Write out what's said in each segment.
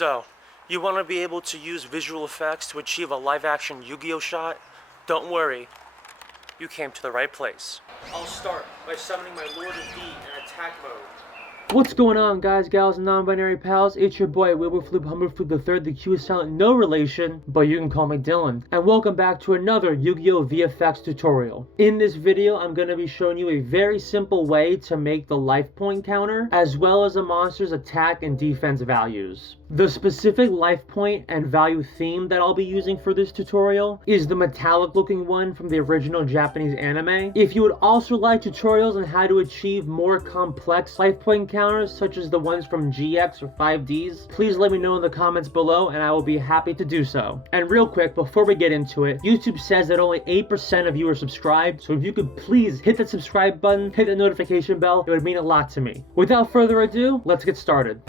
So, you want to be able to use visual effects to achieve a live-action Yu-Gi-Oh shot? Don't worry, you came to the right place. I'll start by summoning my Lord of D in attack mode. What's going on, guys, gals, and non-binary pals? It's your boy, Humberflute III. The Q is silent, no relation, but you can call me Dylan. And welcome back to another Yu-Gi-Oh! VFX tutorial. In this video, I'm going to be showing you a very simple way to make the Lifepoint Counter, as well as a monster's attack and defense values. The specific life point and value theme that I'll be using for this tutorial is the metallic looking one from the original Japanese anime. If you would also like tutorials on how to achieve more complex life point counters such as the ones from GX or 5Ds, please let me know in the comments below and I will be happy to do so. And real quick, before we get into it, YouTube says that only 8% of you are subscribed, so if you could please hit that subscribe button, hit the notification bell, it would mean a lot to me. Without further ado, let's get started.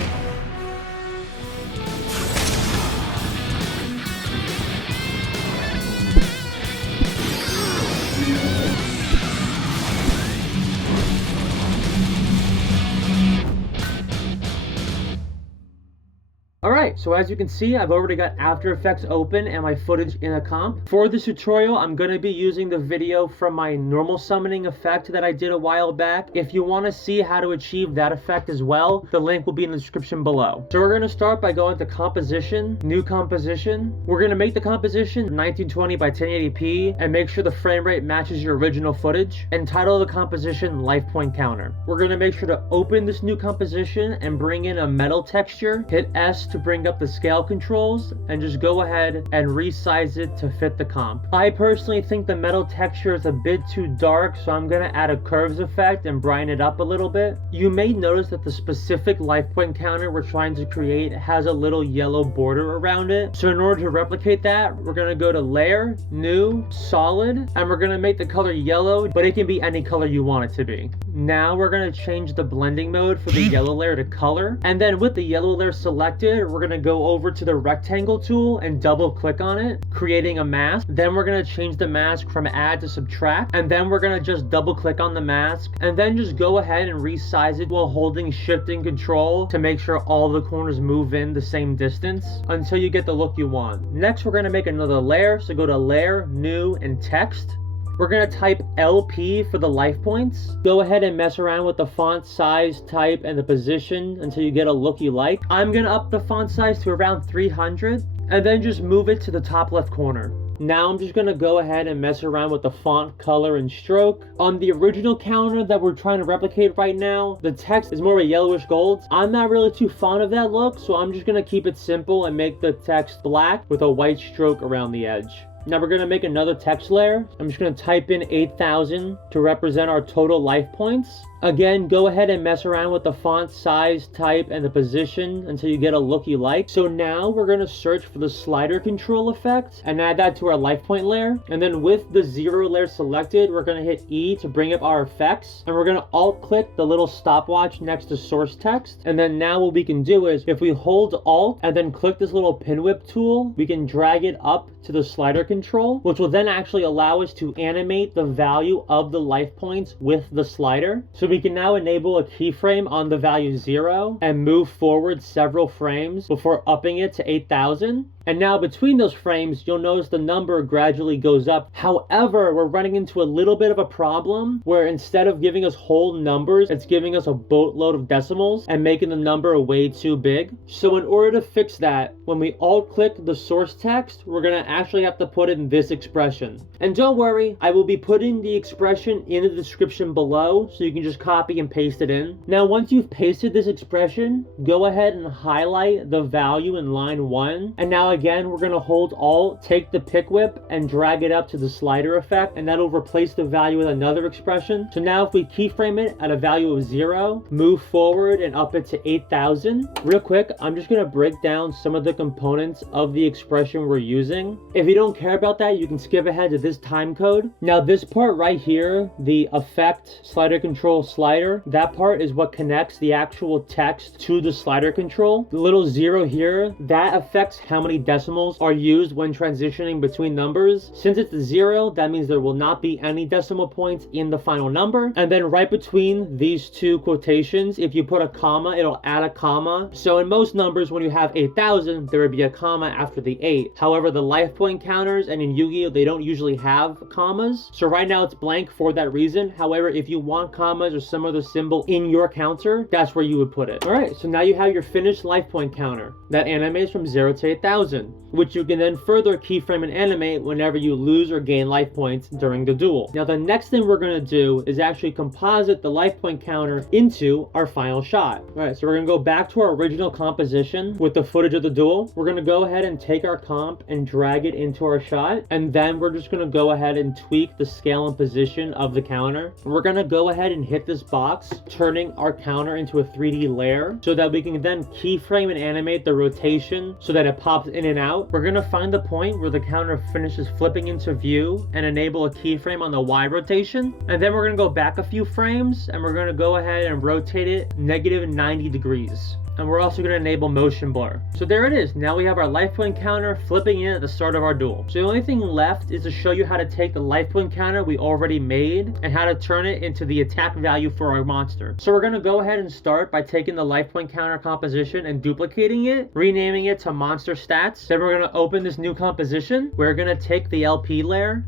Alright, so as you can see, I've already got After Effects open and my footage in a comp. For this tutorial, I'm going to be using the video from my normal summoning effect that I did a while back. If you want to see how to achieve that effect as well, the link will be in the description below. So we're going to start by going to Composition, New Composition. We're going to make the composition 1920 by 1080p and make sure the frame rate matches your original footage. And title the composition Lifepoint Counter. We're going to make sure to open this new composition and bring in a metal texture. Hit S to bring up the scale controls and just go ahead and resize it to fit the comp. I personally think the metal texture is a bit too dark, so I'm going to add a curves effect and brighten it up a little bit. You may notice that the specific life point counter we're trying to create has a little yellow border around it. So in order to replicate that, we're going to go to Layer, New, Solid, and we're going to make the color yellow, but it can be any color you want it to be. Now we're going to change the blending mode for the yellow layer to color, and then with the yellow layer selected, we're going to go over to the rectangle tool and double click on it, creating a mask. Then we're going to change the mask from add to subtract, and then we're going to just double click on the mask and then just go ahead and resize it while holding shift and control to make sure all the corners move in the same distance until you get the look you want. Next, we're going to make another layer, so go to Layer, New, and Text. We're going to type LP for the life points. Go ahead and mess around with the font size, type, and the position until you get a look you like. I'm going to up the font size to around 300 and then just move it to the top left corner. Now I'm just going to go ahead and mess around with the font color and stroke. On the original counter that we're trying to replicate right now, the text is more of a yellowish gold. I'm not really too fond of that look, so I'm just going to keep it simple and make the text black with a white stroke around the edge. Now we're going to make another text layer. I'm just going to type in 8,000 to represent our total life points. Again, go ahead and mess around with the font size, type, and the position until you get a look you like. So now we're going to search for the slider control effect and add that to our life point layer. And then with the 0 layer selected, we're going to hit E to bring up our effects. And we're going to alt click the little stopwatch next to source text. And then now what we can do is if we hold alt and then click this little pin whip tool, we can drag it up to the slider control, which will then actually allow us to animate the value of the life points with the slider. So we can now enable a keyframe on the value 0 and move forward several frames before upping it to 8,000. And now between those frames, you'll notice the number gradually goes up. However, we're running into a little bit of a problem where instead of giving us whole numbers, it's giving us a boatload of decimals and making the number way too big. So in order to fix that, when we alt click the source text, we're going to actually have to put in this expression. And don't worry, I will be putting the expression in the description below so you can just copy and paste it in. Now once you've pasted this expression, go ahead and highlight the value in line 1. And now again, we're going to hold Alt, take the pick whip, and drag it up to the slider effect, and that'll replace the value with another expression. So now if we keyframe it at a value of 0, move forward and up it to 8,000. Real quick, I'm just going to break down some of the components of the expression we're using. If you don't care about that, you can skip ahead to this time code. Now this part right here, the effect, slider control, slider, that part is what connects the actual text to the slider control. The little 0 here, that affects how many decimals are used when transitioning between numbers. Since it's a 0, that means there will not be any decimal points in the final number. And then right between these two quotations, if you put a comma, it'll add a comma. So in most numbers, when you have 8,000, there would be a comma after the 8. However, the Lifepoint counters and in Yu-Gi-Oh, they don't usually have commas. So right now it's blank for that reason. However, if you want commas or some other symbol in your counter, that's where you would put it. All right, so now you have your finished Lifepoint counter that animates from 0 to 8,000, which you can then further keyframe and animate whenever you lose or gain life points during the duel. Now the next thing we're going to do is actually composite the Lifepoint counter into our final shot. All right, so we're going to go back to our original composition with the footage of the duel. We're going to go ahead and take our comp and drag it into our shot, and then we're just going to go ahead and tweak the scale and position of the counter. We're going to go ahead and hit this box, turning our counter into a 3D layer so that we can then keyframe and animate the rotation so that it pops in and out. We're going to find the point where the counter finishes flipping into view and enable a keyframe on the Y rotation, and then we're going to go back a few frames and we're going to go ahead and rotate it -90 degrees. And we're also going to enable motion blur. So there it is. Now we have our Lifepoint counter flipping in at the start of our duel. So the only thing left is to show you how to take the Lifepoint counter we already made and how to turn it into the attack value for our monster. So we're going to go ahead and start by taking the Lifepoint counter composition and duplicating it, renaming it to monster stats. Then we're going to open this new composition. We're going to take the LP layer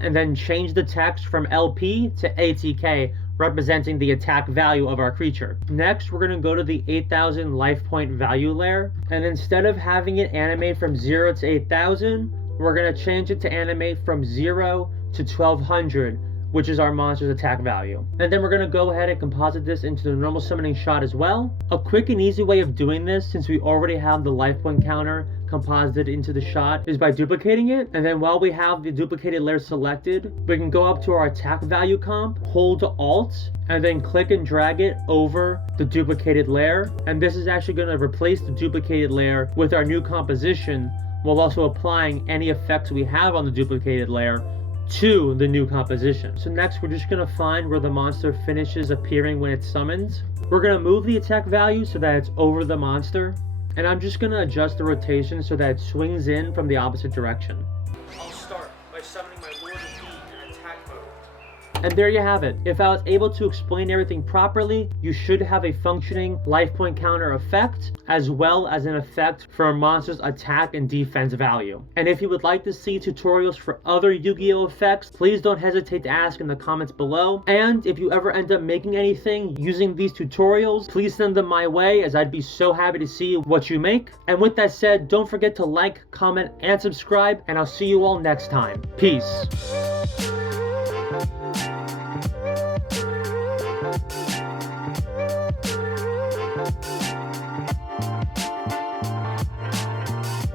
and then change the text from LP to ATK, representing the attack value of our creature. Next, we're going to go to the 8,000 life point value layer, and instead of having it animate from 0 to 8,000, we're going to change it to animate from 0 to 1,200, which is our monster's attack value. And then we're going to go ahead and composite this into the normal summoning shot as well. A quick and easy way of doing this, since we already have the life point counter composited into the shot, is by duplicating it. And then while we have the duplicated layer selected, we can go up to our attack value comp, hold Alt, and then click and drag it over the duplicated layer. And this is actually going to replace the duplicated layer with our new composition, while also applying any effects we have on the duplicated layer to the new composition. So next, we're just going to find where the monster finishes appearing when it's summoned. We're going to move the attack value so that it's over the monster, and I'm just going to adjust the rotation so that it swings in from the opposite direction. I'll start by summoning my Lord of Heat in attack mode. And there you have it. If I was able to explain everything properly, you should have a functioning life point counter effect, as well as an effect for a monster's attack and defense value. And if you would like to see tutorials for other Yu-Gi-Oh effects, please don't hesitate to ask in the comments below. And if you ever end up making anything using these tutorials, please send them my way, as I'd be so happy to see what you make. And with that said, don't forget to like, comment, and subscribe, and I'll see you all next time. Peace.